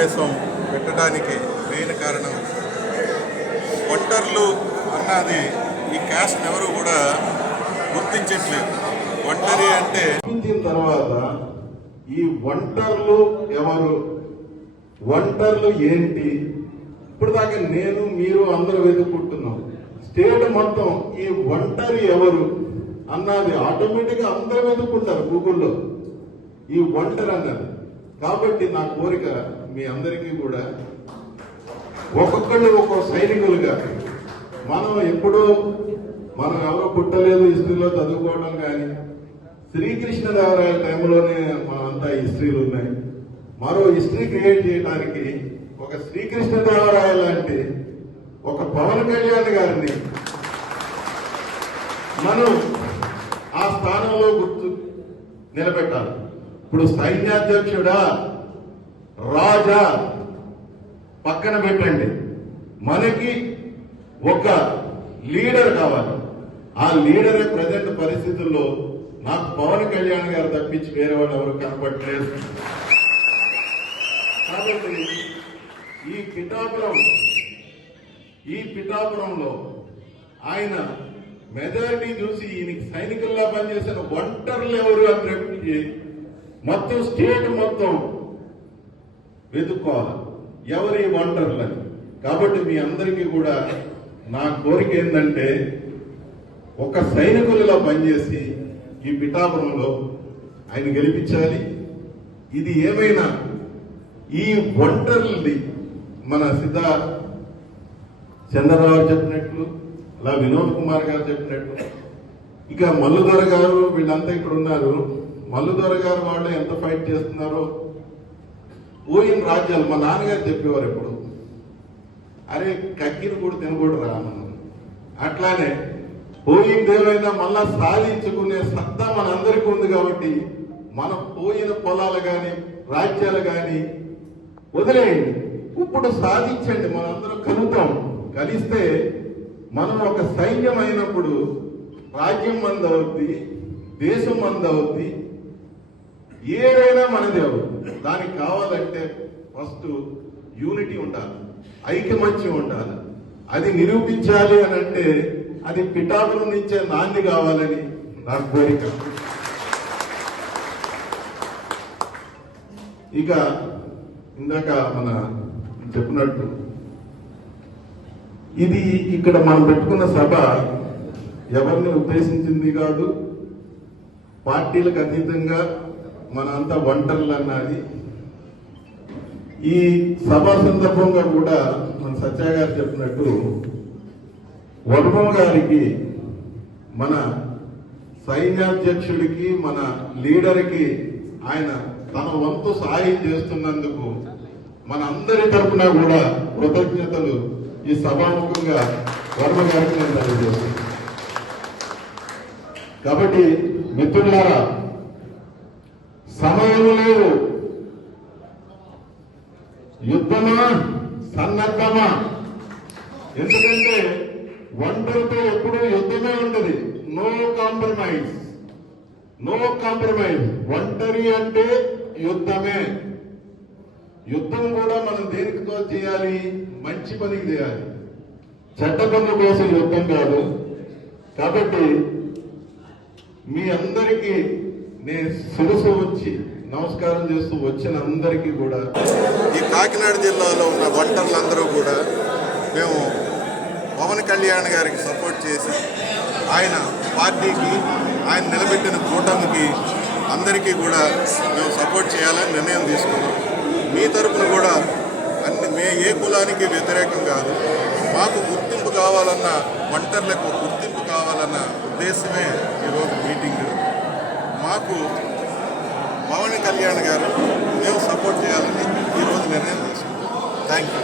సమావేశం పెట్టడానికి మెయిన్ కారణం ఒంటర్లు అన్నది ఈ క్యాస్ట్ ఎవరు కూడా గుర్తించట్లేదు. ఒంటరి అంటే తర్వాత ఈ ఒంటర్లు ఎవరు ఒంటర్లు ఏంటి? ఇప్పుడు దాకా నేను మీరు అందరూ వెతుక్కుంటున్నాం. స్టేట్ మొత్తం ఈ ఒంటరి ఎవరు అన్నది ఆటోమేటిక్గా అందరూ వెతుక్కుంటారు గూగుల్లో. ఈ ఒంటరి అన్నది. కాబట్టి నా కోరిక మీ అందరికీ కూడా ఒక్కొక్కళ్ళు ఒక్కొక్క సైనికులుగా మనం ఎప్పుడూ మనం ఎవరో పుట్టలేదు హిస్టరీలో చదువుకోవడం కానీ శ్రీకృష్ణదేవరాయల టైంలోనే మనంతా హిస్టరీలు ఉన్నాయి. మరో హిస్టరీ క్రియేట్ చేయడానికి ఒక శ్రీకృష్ణదేవరాయ లాంటి ఒక పవన్ కళ్యాణ్ గారిని మనం ఆ స్థానంలో గుర్తు నిలబెట్టాలి. ఇప్పుడు సైన్యాధ్యక్షుడా రాజా పక్కన పెట్టండి. మనకి ఒక లీడర్ కావాలి. ఆ లీడరే ప్రజెంట్ పరిస్థితుల్లో నాకు పవన్ కళ్యాణ్ గారు తప్పించి వేరే వాళ్ళు ఎవరు కనపడలేదు కాబట్టి ఈ పిఠాపురం ఈ పిఠాపురంలో ఆయన మెజారిటీ చూసి ఈయనకి సైనికుల్లా పనిచేసిన ఒంటర్లు ఎవరు అని చెప్పి మొత్తం స్టేట్ మొత్తం వెతుక్కోవాలి. ఎవరి ఒంటర్లని కాబట్టి మీ అందరికీ కూడా నా కోరిక ఏంటంటే ఒక సైనికులలో పనిచేసి ఈ పిఠాపురంలో ఆయన గెలిపించాలి. ఇది ఏమైనా ఈ ఒంటర్లది మన సిద్ధ చంద్రరావు చెప్పినట్లు అలా వినోద్ కుమార్ గారు చెప్పినట్లు ఇక మల్లుదొర గారు వీళ్ళంతా ఇక్కడ ఉన్నారు మల్లుదొర గారు వాళ్ళు ఎంత ఫైట్ చేస్తున్నారో. పోయిన రాజ్యాలు మా నాన్నగారు చెప్పేవారు ఎప్పుడు అరే కక్కిని కూడా తినకూడదు మనం అట్లానే పోయింది దేవైనా మళ్ళా సాధించుకునే సత్తా మనందరికీ ఉంది కాబట్టి మన పోయిన పొలాలు కానీ రాజ్యాలు కానీ వదిలేయండి. ఇప్పుడు సాధించండి మనందరం కలుగుతాం కలిస్తే మనం ఒక సైన్యం అయినప్పుడు రాజ్యం మంది అవుద్ది దేశం మంది అవుద్ది ఏదైనా మనది దానికి కావాలంటే ఫస్ట్ యూనిటీ ఉండాలి. ఐకమత్యం ఉండాలి. అది నిరూపించాలి అని అంటే అది పిఠాపురం నుంచే నాంది కావాలని నా కోరిక ఇక ఇందాక మన చెప్పినట్టు ఇది ఇక్కడ మనం పెట్టుకున్న సభ ఎవరిని ఉద్దేశించింది కాదు? పార్టీలకు అతీతంగా మనంతా వంటలు అన్నది. ఈ సభ సందర్భంగా కూడా మన సత్య గారు చెప్పినట్టు వర్మ గారికి మన సైన్యాధ్యక్షుడికి మన లీడర్కి ఆయన తన వంతు సహాయం చేస్తున్నందుకు మన అందరి తరపున కూడా కృతజ్ఞతలు. ఈ సభాముఖంగా వర్మ గారికి నేను తెలియజేస్తున్నాను. కాబట్టి మిత్రులారా సమయం లేదు యుద్ధమా? సన్నద్ధమా? ఎందుకంటే ఒంటరితో ఎప్పుడూ యుద్ధమే ఉండదు. నో కాంప్రమైజ్ నో కాంప్రమైజ్ ఒంటరి అంటే యుద్ధమే యుద్ధం కూడా మనం దేనికితో చేయాలి మంచి పనికి చేయాలి చెడ్డ పనుల కోసం యుద్ధం కాదు కాబట్టి మీ అందరికీ నేను శిరసు వచ్చి నమస్కారం చేస్తూ వచ్చిన అందరికీ కూడా ఈ కాకినాడ జిల్లాలో ఉన్న వంటర్లందరూ కూడా మేము పవన్ కళ్యాణ్ గారికి సపోర్ట్ చేసి ఆయన పార్టీకి ఆయన నిలబెట్టిన కూటమికి అందరికీ కూడా మేము సపోర్ట్ చేయాలని నిర్ణయం తీసుకున్నాం. మీ తరపున కూడా అన్ని మే ఏ కులానికి వ్యతిరేకం కాదు మాకు గుర్తింపు కావాలన్న వంటర్లకు గుర్తింపు కావాలన్న ఉద్దేశమే ఈరోజు మీటింగ్. మాకు పవన్ కళ్యాణ్ గారు మేము సపోర్ట్ చేయాలని ఈరోజు నిర్ణయం తీసుకున్నాం. Thank you